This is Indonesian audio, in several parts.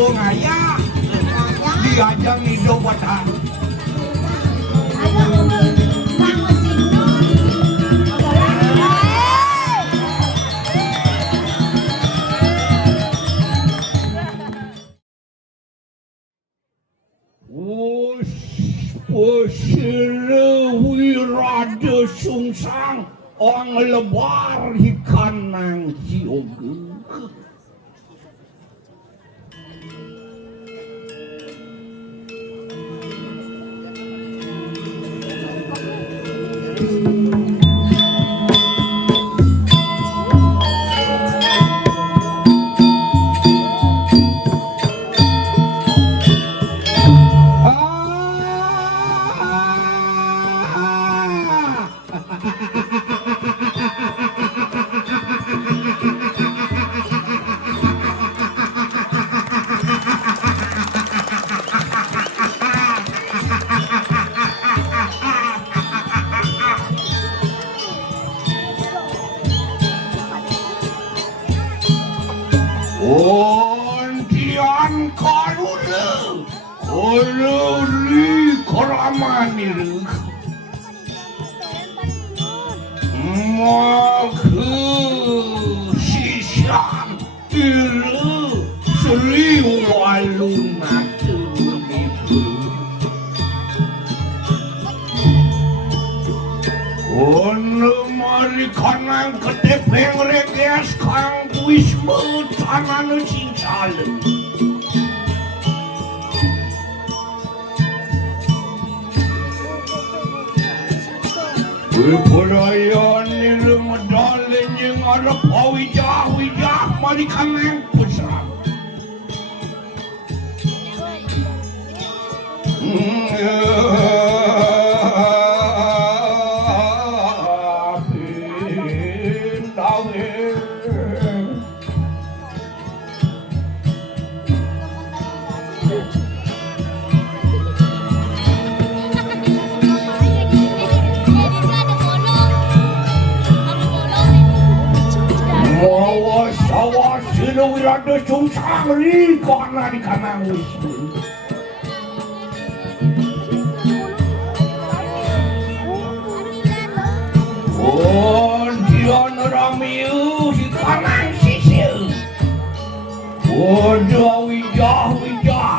kampung ayah diajang hidup watan. Pusir wirada sungsang ang lebar ikan ng yoga. Ontian karuna olori koramanir maku sisam iru seliwalu natu nipu ono mari kanang ketepeng reges kang wismu tananu cincalem Purayan nilu medalin yang ada pawijah mari kanang pusat wirada sungsang ri kana di kanang wisnu dian ramiu di kanang sisil wijah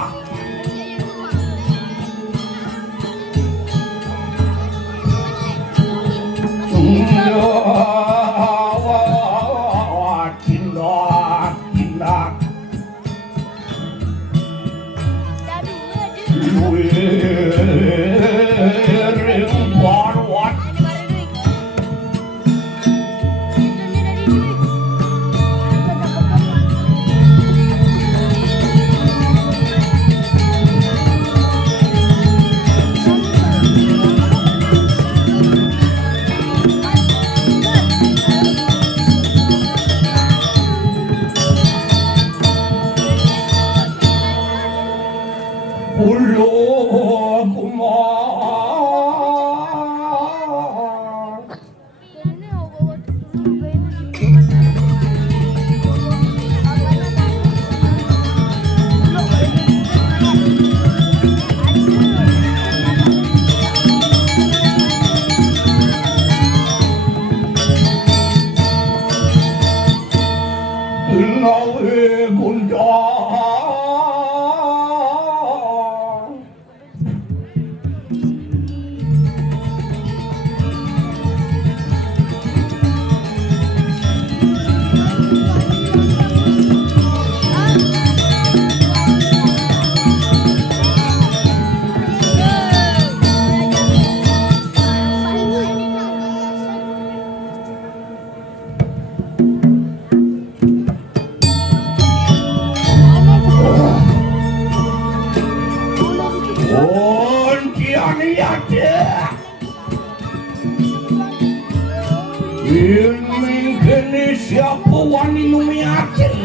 siapa wani numiatin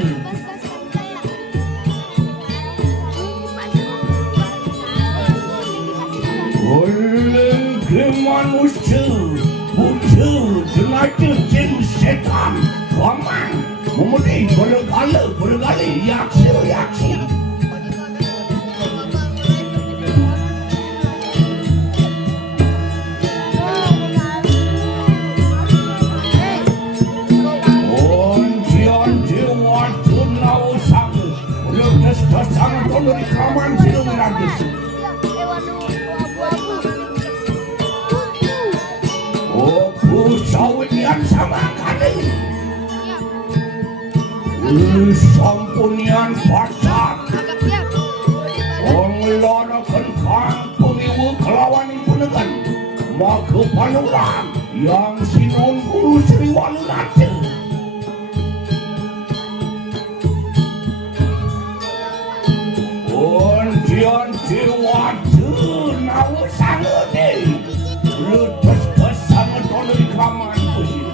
oleh ke manusia butuh jenajah jin setan waman memudih berkali yaksi kono rekaman sino Wirados. Oh, sawean sama kali. Sampunian pacar. Wong lara kenkang pemiwu kelawan punegan. Maka panulang yang sinuhun Guru Sri Walunate. Ondian dewatu nawa sangene. Letes-tes sangat oleh rekaman kusir.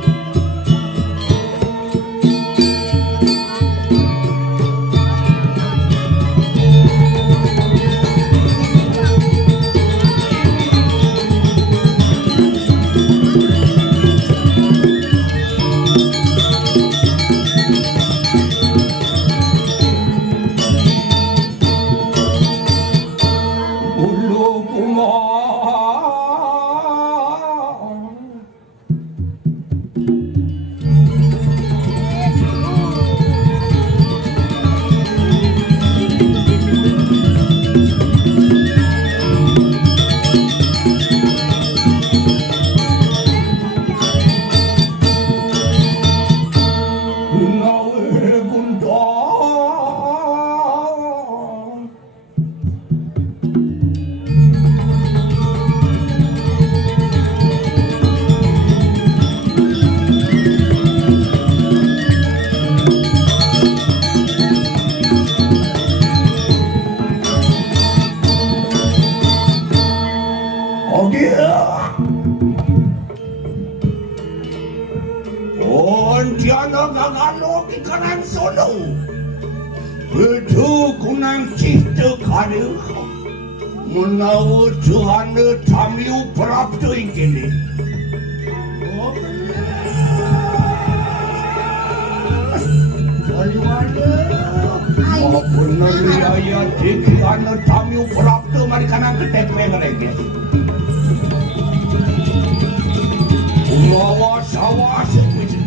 Ondiana ngagalo ikanan sono. Bedu kunang cipta kadu. Menawa Tuhan tamiu prapto ingkini. Benar ya dikian tamiu prapto mari kanang ketepeng lagi. Awas sepuji.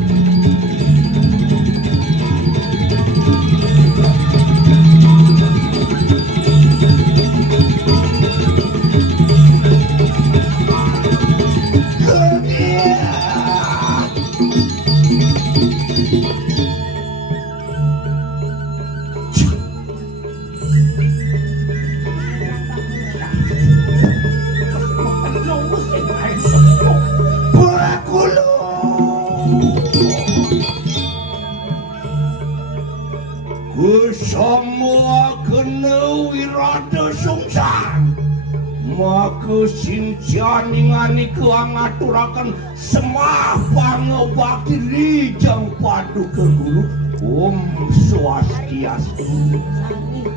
Semua kena wirada sungsang. Maka sincian ingani keangaturakan semah pangobakti rijang padu ke guru. Om Swastiastu.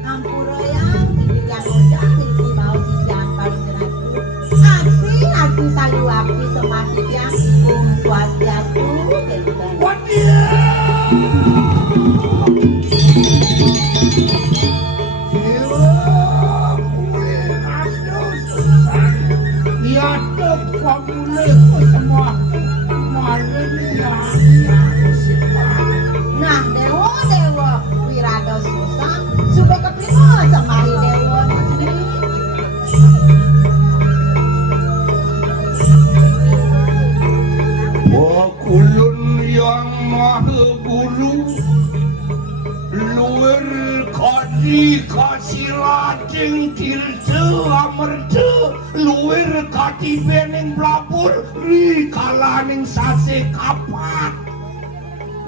Ampuroyang yang ucap di bawah sisian paling geraku. Aksi salu api semakin yang Om Swastiastu. Nah, dewa Wirados susah sudah keprima sama dewa negeri. Wakulun yang maha guru luar kadi kasilating tirta amerta luar kadi beneng blabur ri kalaning sase kapak.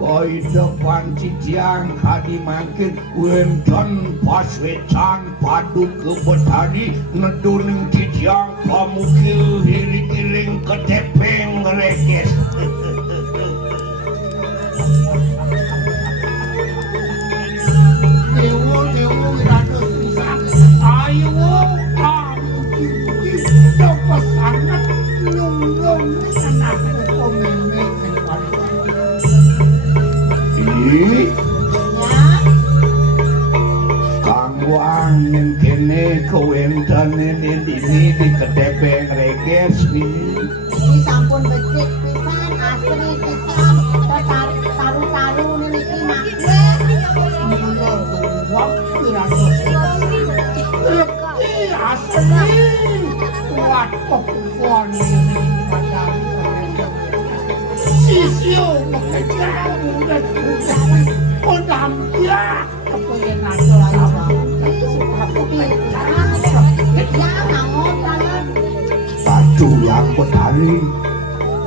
Koi depan ciciang kadi makin wenten paswecan padu ke betari neduning ciciang pamukil hiri kiring ketepeng rekes. Dewa Wirados susah. Ayo dapat sangat nyung anakku komene sing Kangwang yang kene kewenten ini di ketepeng reges ini. Ini sampun becik pisan asri pisan taru-taru niki makwe. Wah, Wirados. asli kuat pokokon sisio pekerjaan udah kodam ya kepengen ada Baju yang betari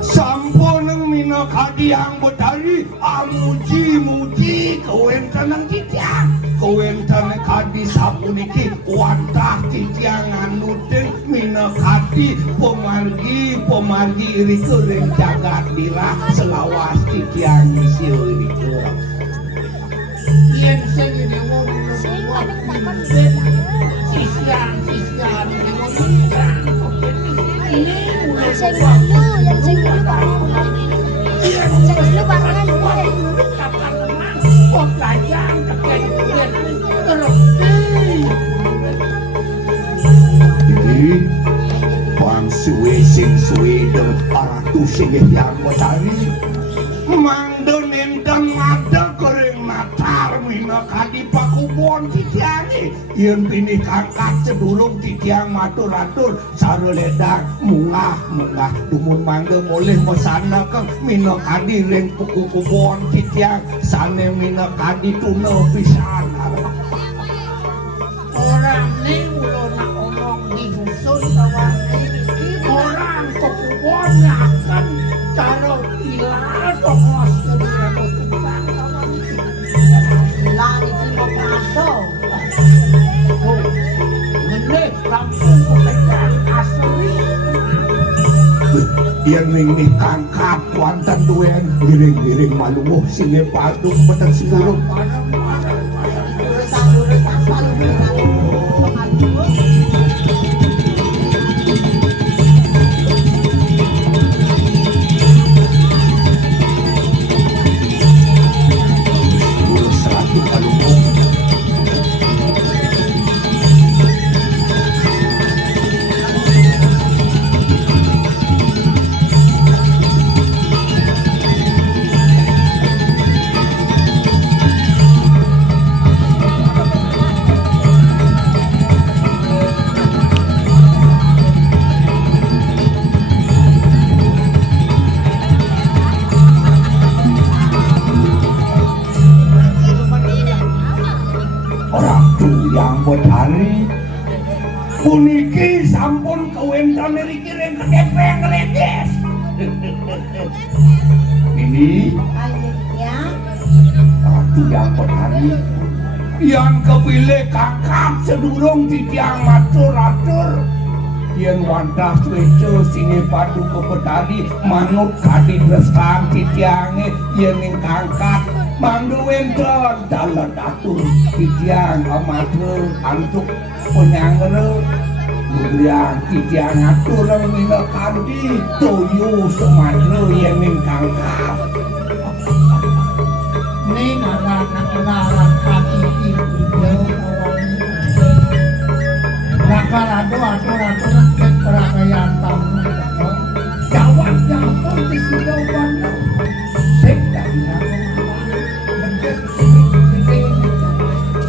sampun mina kadi yang betari amuji-muji kawenten titiang kawenten kadi sapuniki wantah titiang anuten mina kadi pemargi rike ring jagat dira selawas titiang misio rike yen sing dewo sisian Yang sing dulu barengan. Yang dulu barengan gue. kok lajang kekejadian terus jadi bang suwe sing suwe dengan aratu sing yang betari mangdo nendang ada kering natar mina kadi pakubon titiangi yen pinih kangkat sedurung titiang matur-atur saruledang mungah dumun mangga moleh masana kang mina kadi ring pakubon titiang sane mina kadi tuna pisan orang nih ulo nak omong di dusun kawan orang pakubonnya akan taruh ilah tokos kemudian tukang kawan Lah iki mau kaso. Meneh langsung pekerjaan asli yang ning kangkap kuantan duen giring-giring malunguh sini patung petang sinurung Urusan selalu menang. urus seratu malunguh orang yang betari puniki sampun kawenten niki ring ketepeng ngeledes ini Akhirnya ratu yang betari yang kepilih kakak sedurung titiang matur-atur yen wantah swece singe padu ke betari manut kadi dreskan titiange yen ing kangkat mangdu wenten dalan atur titiang amatur antuk penyangere Nubriang titiang atur mina kandi toyo sematre yen ing kangkat nih ngaran hati ibu Rakarado atur-atur keperagayaan tamu jawab di sido banda sing dari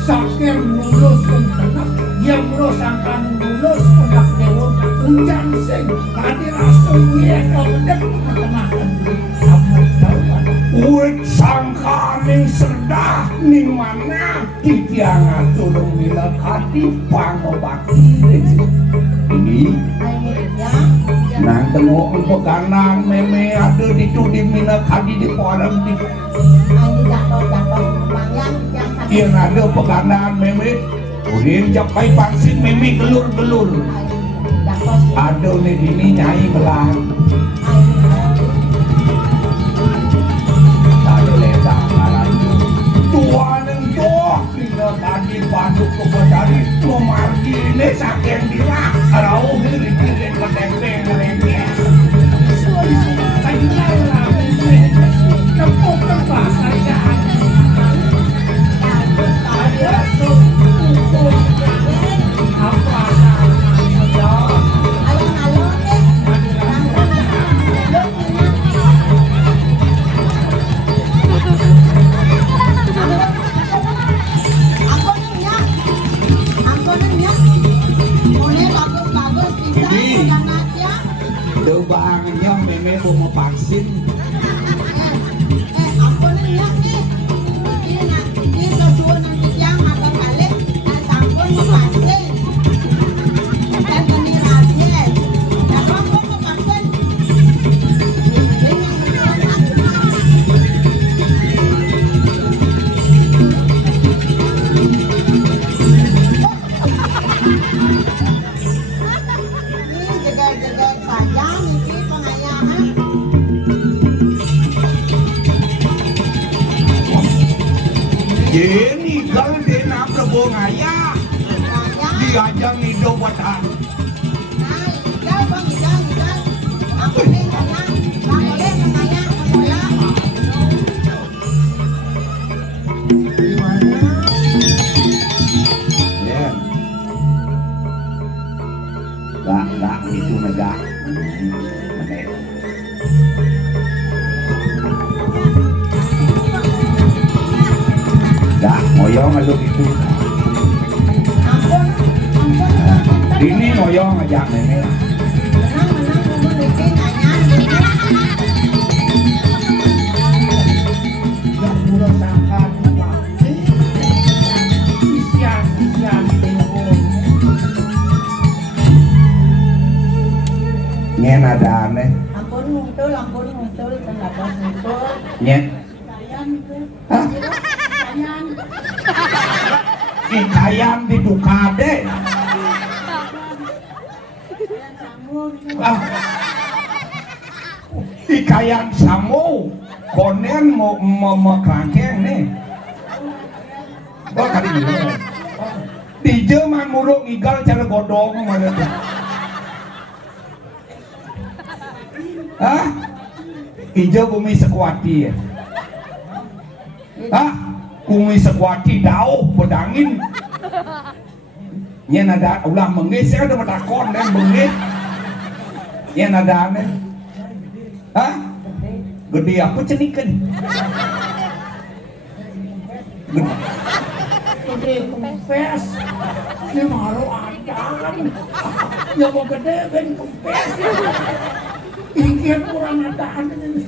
sakit mulus kenap yang mulus angkan mulus kenap dewa unjang sing tadi rasul dia kodek mengenakan amat jauhan Uwit sangka ning serdah ning mana titiang atur mina kadi pangobati ini akhirnya nang tengok peganan meme ada di tudi mina kadi di polam di jatuh yang yang ada peganan meme udin japai pangsit meme gelur-gelur jatuh ada di sini nyai melang ada ledak malam tua neng doh mina kadi paduk kepadari memargi ini saking dirak rauh diri diri ketempeng ngerempeng Aku nih ya, boleh bangnya meme mau vaksin. Ampun ya nih. Ini susun nanti yang makan balik, sampun mau vaksin. Dan ini rahasia. Kalau mau vaksin, ini jaga-jaga saja mungkin pengayahan. Ini kalau dia nak berbong ayah, diajang hidup wadah. Ya, gak itu negak. Gak ngoyong ngaluk itu. Ini ngoyong ngajak nenek. yang merasakan mati isian telepon Nyen ada aneh. Ampun muncul, terdapat muncul. Nyen. Hah? Ikayam di Dukade. Ah. Ikayam samu. Konen mau kerangkeng nih. Oh kali ini. Di Jerman murung igal cara godong mana tuh. Hah? Ijo bumi sekuati ya? Hah? Bumi sekuati dauh pedangin. Nyen ada ulah menggis saya udah metakon dan menggis. Nyen ada aneh. Hah? Gede apa cenikan? gede kempes ini malu adan ya mau gede ben kempes ingin kurang adaan ini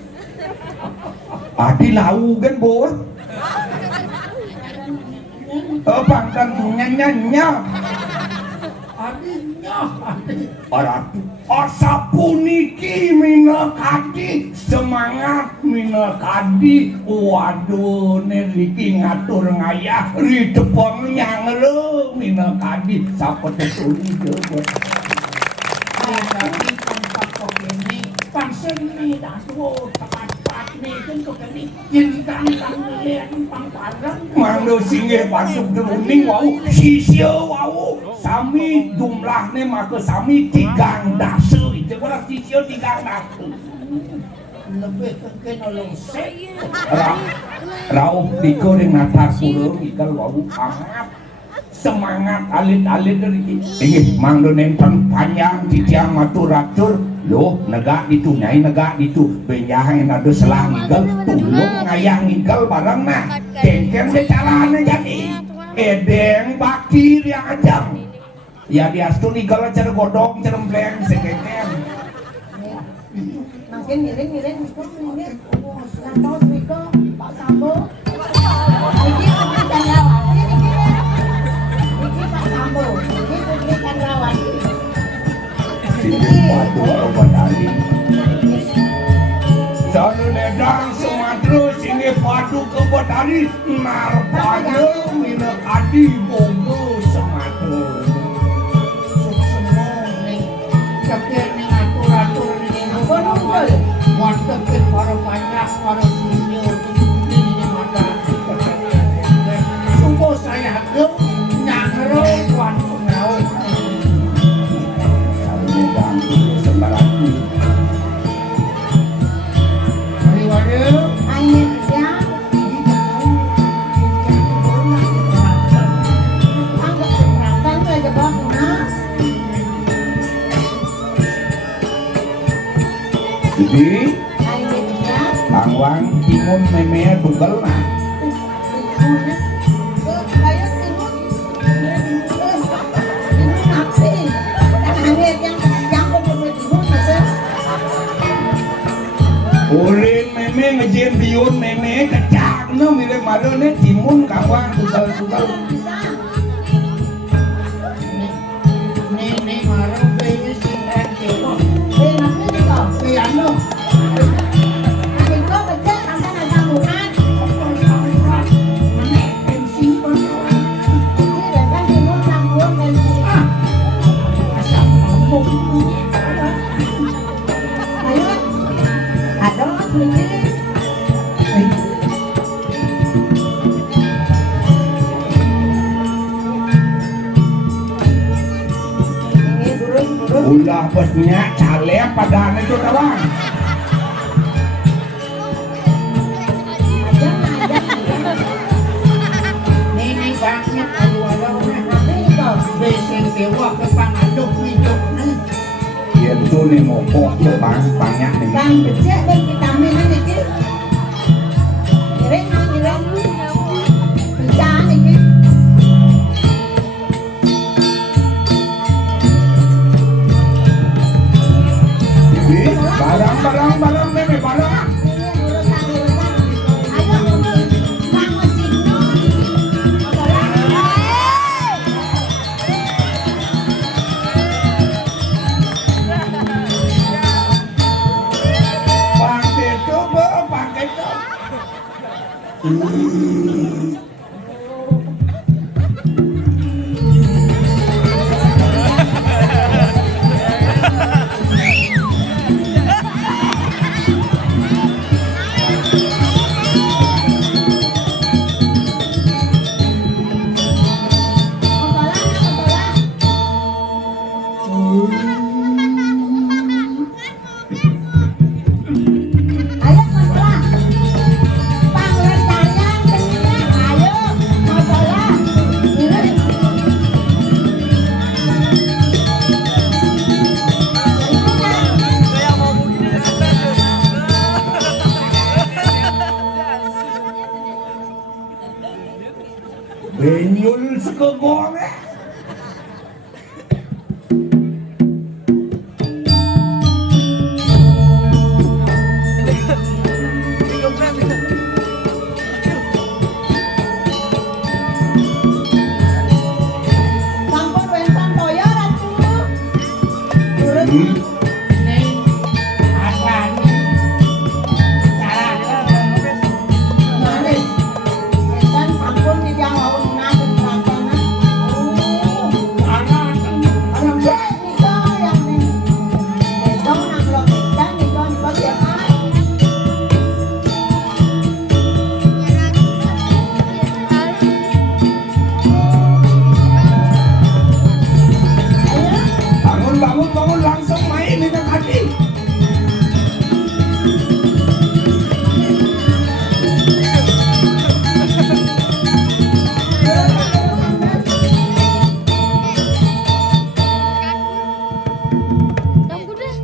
Adi lau kan bos. Pangkan nyanyi. adinya adi Orang asapuniki minakadi semangat minakadi waduh neliki ngatur ngayah di depan nyangre minakadi sapet tuli jebet tadi tempat kok ini pansen ini datu tempat ini kan kok ini yang ditantang lihat pangkalan mangdo singgih pasuk deruning wau sisio wau sami jumlahnya maka sami 3 dasa itu orang sisio 3 dasa lebih kengken oleh sek Rauh diko dengan natar kurung ikal wau amat semangat alit-alit dari ini mangdo nenten panjang titiang matur-atur loh negak itu nyai negak itu benyahin ada selang igal tulung ngayang igal barang nah kengken becalana jadi edeng bakir yang ajang ya diastun igal cara godong cerempleng sekengken makin miring yang tahu Swiko Pak Sambo ini Putri Candrawati ini Pak Sambo ini Putri Candrawati sini waktu obat ali Sanu ledang Sumatera sini padu ke Batari narpada minak adi bogo Sumatera semua nih kekir nih atur-atur ini Ampun, ampun. warteg para banyak para senior ini ada sumbo saya gem nyangro wan pengawe Sanu ledang sembarang mari waduh akhirnya anggap keberatan tuh aja bang Nas jadi akhirnya bangwang timun memea tunggal nah kayak timun naksi dan akhir yang kumpul timun masa Ulin meme ngejin biun meme kecak no mirip madone timun kawan susal-susal. Nenek marang pengen singkat cewek. Namanya juga. Piano. Adik lo kecil sampai nggak sambungan. Menek pensi berkawan. Ini datang timun sambung dan Asal ngomong. ayo. Aduh, kunci. Ini burung. Ulah pesnya cale padahal itu kawan. Aja. Nenek banget alu-alunya. Tapi itu. Beseng dewa ke pangaduk hidup nih. Itu nih mokok tuh banyak nih. Bang becek dan vitamin ini ki. Ngiring. Bisa nih ki. Ini barang meme barang. Ini urusan. Ayo untuk Bang Ojino. Pakai coba, pakai coba. Ayo masalah. Panglestarian penyiar. Ayo masalah. Ini. Benyul sekegong. Sampun wenten toyo ratu. Urut. Neng apa nih? Caranya Mari. Wenten sampun dijang laun naden rasana. anak Orang cek niko yang nih. Niko nang lo dan niko siapa? Ayo. Bangun langsung main ini kaki. Yang udah.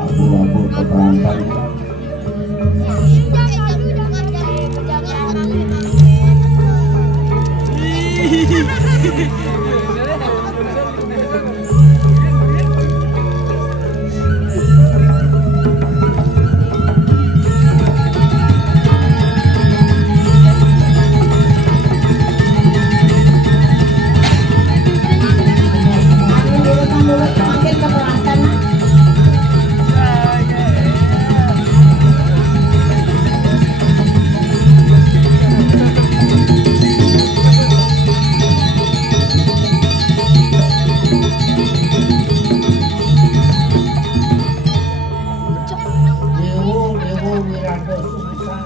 Abu-abu keberangkatan. Ayo urusan dulu semakin keberatan. Dewo Wirado Suksa.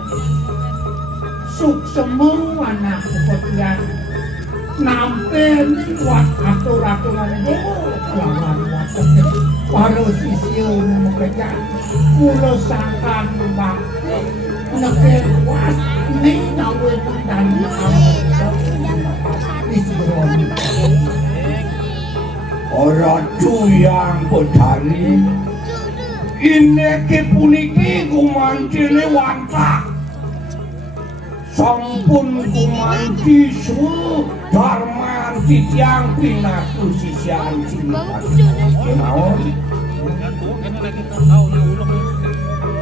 Suk semua anak sepertian nampen kuat atur-aturan dewo lawan watak baru sisio memukerja mulo sangkan bakti neker kuat nih nawe dan isbron Orang yang pedari ini puniki kumancine wanta sampun kumanci su darman titiang pinatu sisian cinta naon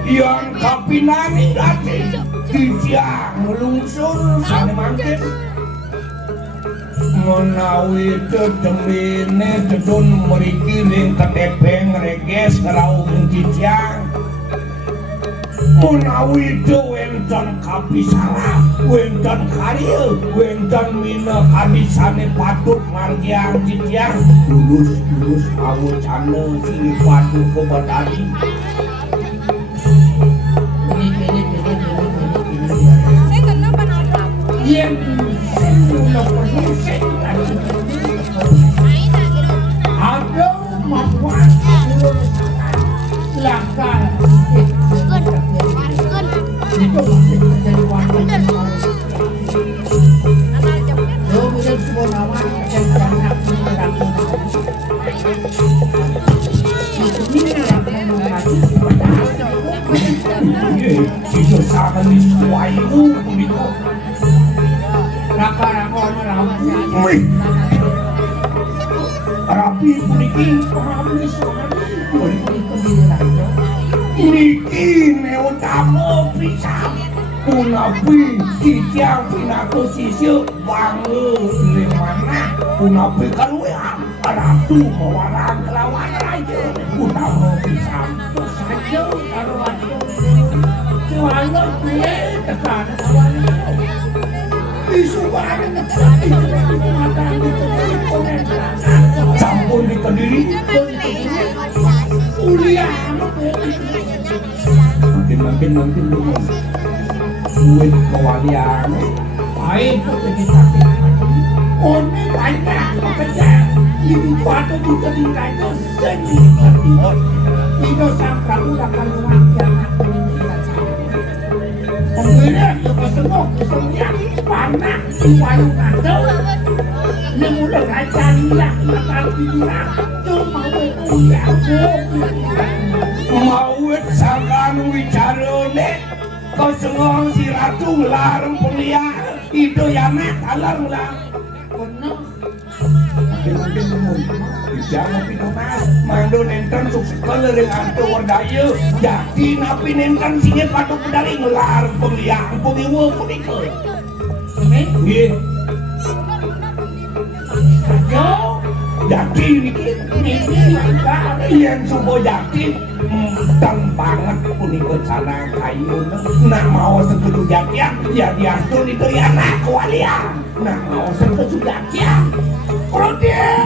yang kapinani dati dijang melungsur sana mangkin menawi tetemine tedun meriki ring ketepeng reges ngerau dijang menawi wenten kapisara wenten karya wenten mina kadisane patut ngargiang dijang lulus awucana sini patut kebadani yang sudah berfungsi ada mahuan langkah itu masih menjadi wanita kemudian semua nama dan anak itu sangat disuaimu begitu rapi puniki pahami puniki neutama pisang punapi kijang pinaku sisir bangun limana punapi kaluya ratu mewarang kelawan raja utama pisang saja karuan cuaca gue tekan kawan campur di Kediri kuliah makin dulu duit kewalian baik kita ini banyak bekerja ini suatu juga dikaitkan sendiri itu sampai udah keluar jangan kemudian juga semua kesemua panas di warung kado yang udah ngajar lah bakal dibilang cuma itu ya mau sakan wicarone kau sengong si ratu larang peliar itu ya nak alarm lah bener mungkin jangan pinomas mandu nenten sukses kelering antu wardaya jadi napi nenten singe patuk pedari ngelar pemliang pengiwa punika nggih ayo jadi ini yang subuh jadi teng banget punika cara kayu nak mau setuju jatian ya diatur itu ya nak kualian nak mau setuju jatian kalau dia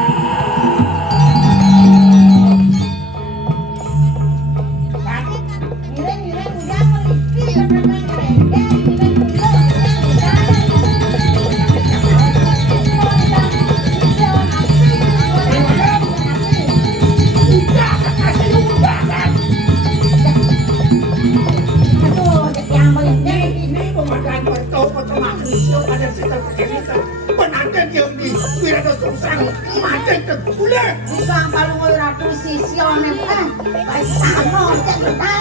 Isang palungoy ratu sisyonen ay sama jangan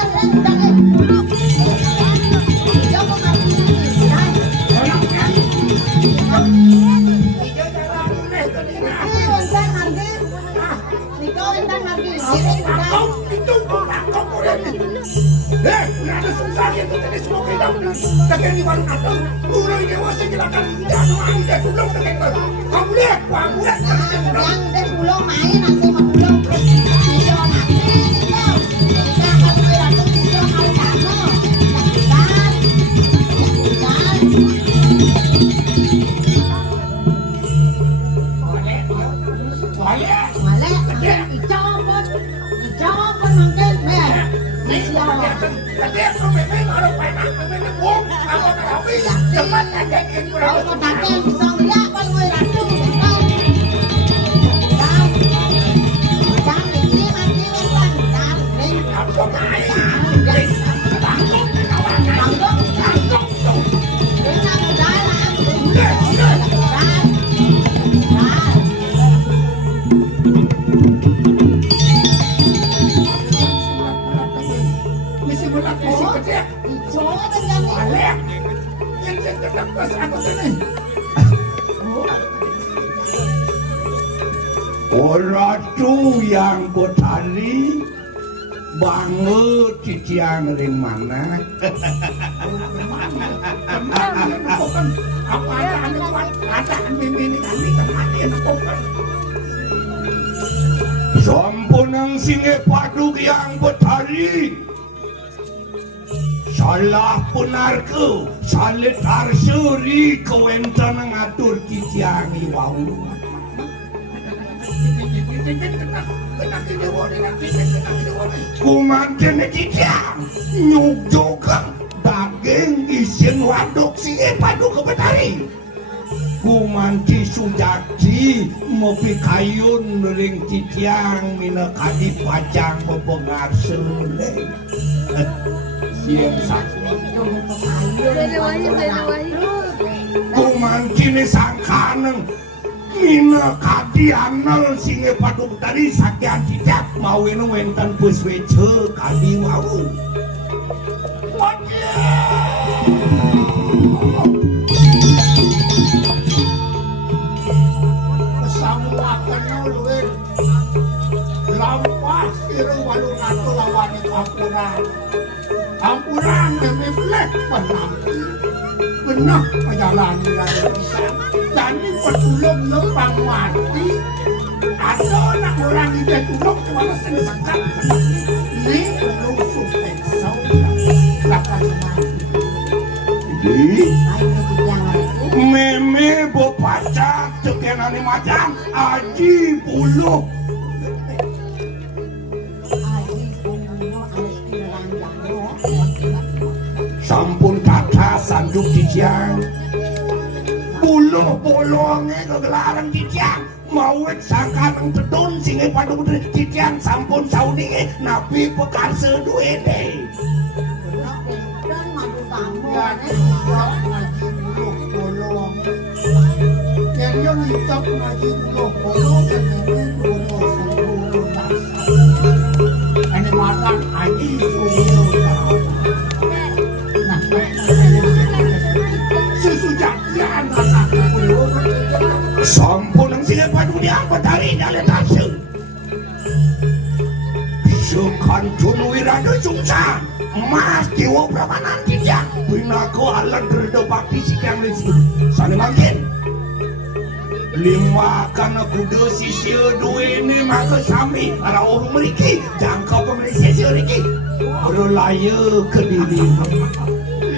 Ratu yang bertani banget ciciang ring mana Bukan apa-apaan kuat adaan mimini kami kematian bukan. sampunang singe padug yang betari salah punarku salitar suri kewenten ngatur ciciang iwau kumantin ciciang nyugjogang daging isin waduk singe padug ke betari kumanti sujati mopi kayun ring ciciang mina kadi pacang bebengar sele siang sakit Dede Wahyu. kumanti ni sangkaneng mina kadi anel singe paduk tadi sakian cicak mawinu wenten puswece kadi wau Kesamuakan nulwin lampas iru walung ato lawan kampuran kampuran memilek penampi benar menjalani raya pisang jadi petulung lempang mati ada anak orang ide tulung cuma sengsengkan ini belum sumpah saudara kakak mati di Ayo ciciang itu. meme bopacak tekenani macam aji bulu Aji bulu harus diranjang lo. sampun kata sanduk ciciang bulu bolonge kegelaran ciciang mawet sangkaneng pedun singe padu ciciang sampun sauninge napi pekar seduene Dan madu kamu. dan hijab ngaji buluh bolong yang yang hijab ngaji buluh bolong dan yang buluh sebuluh dasar ini makan haji buluh nah susu jadian anak buluh sampun ang singe padu diangkot hari dalam hasil sekantun wirado sungsa mas jiwa pramanan ciciang binaku alan gerdo bakti sikiang lesi sana makin lima kana kuda sisir dua ini maka sami para orang meriki jangkau pemilik sisir riki berlaya ke diri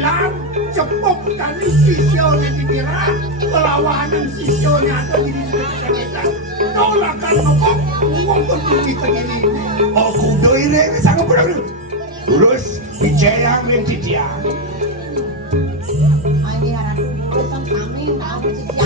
lam cepuk kali sisionya dikira perlawanan sisionya ada di diri kita nolakan ngomong ngomong pergi ke diri oh kuda ini sangat benar terus dicayang dan ciciang Aji harap dulu kami tahu cici